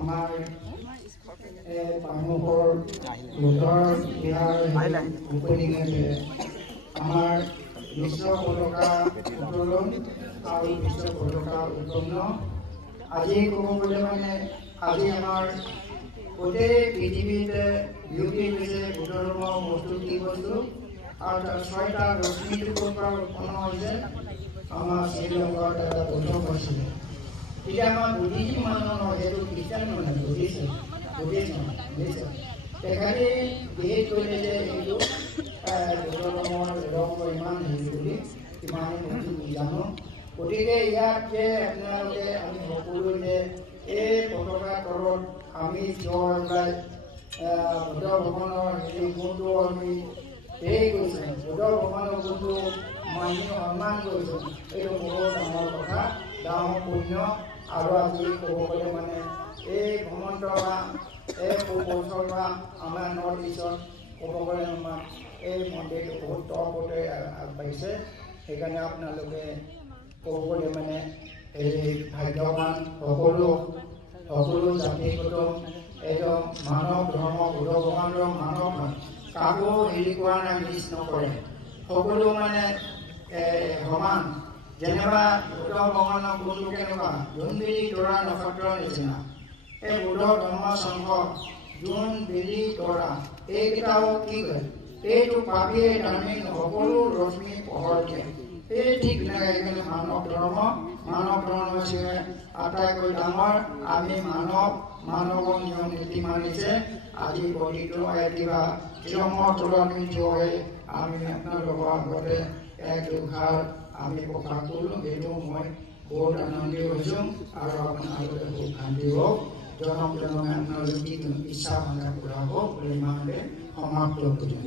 আমাৰ মানুহৰ ভোটৰ ইয়াৰ ওপেনিঙে আমাৰ বিশ্ব পতাকা উত্তোলন আৰু বিশ্ব পতাকা উত্তোলন আজি ক'ব গ'লে মানে আজি আমাৰ গোটেই পৃথিৱীতে বিয়পি গৈছে বুদ্ধ ধৰ্মৰ বস্তু কি বস্তু আৰু তাৰ ৬টা ৰশ্মিটোৰ পৰা উৎপন্ন হৈছে আমাৰ শ্ৰীলংকাত এটা বৌদ্ধ হৈছিলে এতিয়া আমাৰ বুদ্ধিজীৱী মানুহ নহয় সেইটো খ্ৰীষ্টান মানুহ বুদ্ধিছে তেখেতে বিশেষ কৰিলে যে এইটো বুদ্ধ ধৰ্মৰ ৰং ইমান হেৰি বুলি ইমান জানো গতিকে ইয়াত যে আপোনালোকে আমি সকলো যে এই পতাকা তলত আমি ওলাই বুদ্ধ ভগৱানৰ হেৰি গুণটো আমি হেৰি কৰিছোঁ বুদ্ধ ভগৱানৰ গুণটো মানি সন্মান কৰিছোঁ এইটো বহুত ডাঙৰ কথা ডাঙৰ পুণ্য আৰু আজি ক'ব গ'লে মানে এই ভ্ৰমন্ত বা এই সুকৌশল বা আমাৰ নৰ্থ ইষ্টত ক'ব গ'লে আমাৰ এই মন্দিৰটো বহুত তলতে আগবাঢ়িছে সেইকাৰণে আপোনালোকে ক'ব গ'লে মানে এই ভাগ্যৱান সকলো জাতি কুটুম একদম মানৱ ধৰ্ম বুদ্ধ ভগৱানৰ মানৱ কাকো হেৰি কৰা নাই মিছ নকৰে সকলো মানে সমান যেনিবা বুদ্ধ ভগৱানৰ গুণটো কেনেকুৱা জোনবিৰি তৰা নক্ষত্ৰৰ নিচিনা এই বুদ্ধ ধৰ্ম সংঘ জোন বেলি তৰা এইকেইটাও কি কয় এইটো পাপিয়ে টানি সকলো ৰশ্মি পোহৰ দিয়ে এই ঠিক সেইকাৰণে মানৱ ধৰ্ম হৈছে আটাইতকৈ ডাঙৰ আমি মানৱৰ নিয়ম নীতি মানিছে আজি প্ৰতিটো কিবা নিয়মৰ তলত হৈ আমি আপোনালোকৰ আগতে এক দুষাৰ আমি প্ৰকাশ কৰোঁ সেইটো মই বহুত আনন্দিত হৈছোঁ আৰু আপোনালোকে বহুত শান্তি হওক জনম জনমে আপোনালোকে কি ইচ্ছা মানে পূৰা হওক বুলি ইমানতে সমাপ্ত কৰিম